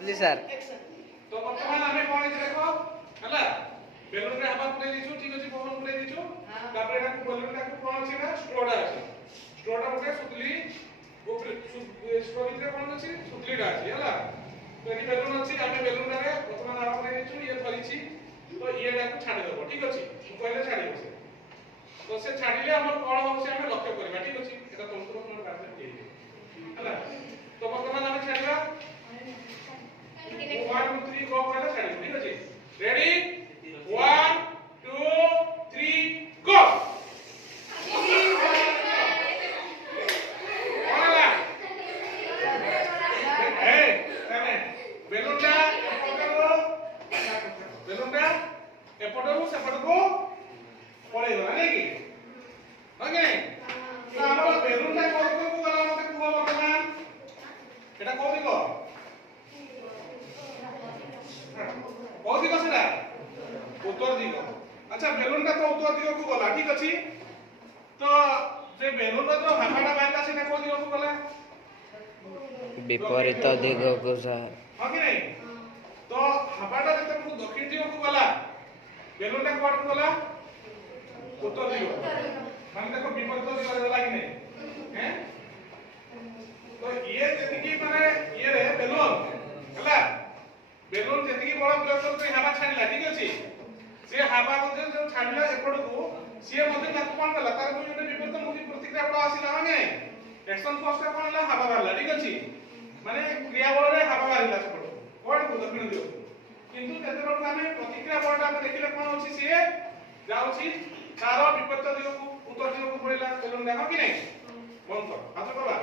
जी sir. तो वर्तमान आमे कोन इछ देखो हला बेलून रे हवा पुरै दिछु ठीक अछि पवन पुरै दिछु तापर एटा बेलून टा कोन अछि ना स्ट्रोडा अछि स्ट्रोडा उठे सुतली ऊपर स्ट्रो भितरे कोन अछि सुतलीडा अछि हला तो एटी बेलून अछि आमे बेलून रे वर्तमान हवा पुरै दिछु ये धरिछि तो येडा को छाडी देबो ठीक अछि कहले छाडी देबो तो से छाडीले हमर कोन होछि आमे लक्ष्य करबा ठीक अछि एटा तंत्र कोन कार्य दिए हला तो वर्तमान आमे छाडीबा 1 2 3 गो कहले छाडी ठीक अछि रेडी 1 2 3 गो होला ए तने बेलुनटा एपटरो सेपटको पळे गला नै कि ओके तो हमर बेलुनटा कोन को गला मते कुहो वर्तमान एटा कोन दिगो कोन दिगो सेटा उत्तर दिगो अच्छा बेलुनटा तो उत्तर दिगो को गला ठीक अछि तो जे बेलुनटा जो हाफाटा बांधा सेटा कोन दिगो को गला विपरीत दिगो को सर हां कि नहीं तो हाफाटा जते को दक्षिण दिगो को गला बेलुनटा कोन को गला उत्तर दिगो माने देखो विपरीत दिगो रे गला कि नहीं हैं तो ये जेतिकी माने ये रे बेलुन हला बेलुन जेतिकी बड़ प्रयोग तो हावा छाडला ठीक अछि से हावा मध्ये जो छाडला एपड को से मध्ये ताको कोन कला तार को जोटे विपरीत मुखी प्रतिक्रिया बड़ आसीला माने एक्शन फोर्स रे कोन ला हावा बारला ठीक अछि माने क्रिया बल रे हावा बारला सेपड कोन को दक्षिण दिगो किंतु जेते बड़ माने प्रतिक्रिया बळटा हम देखिले कोन अछि से जाउछि तार विपरीत दिगो को उत्तर दिगो को पळिला बेलुन देखो कि नहीं बंद कर हाथ करबा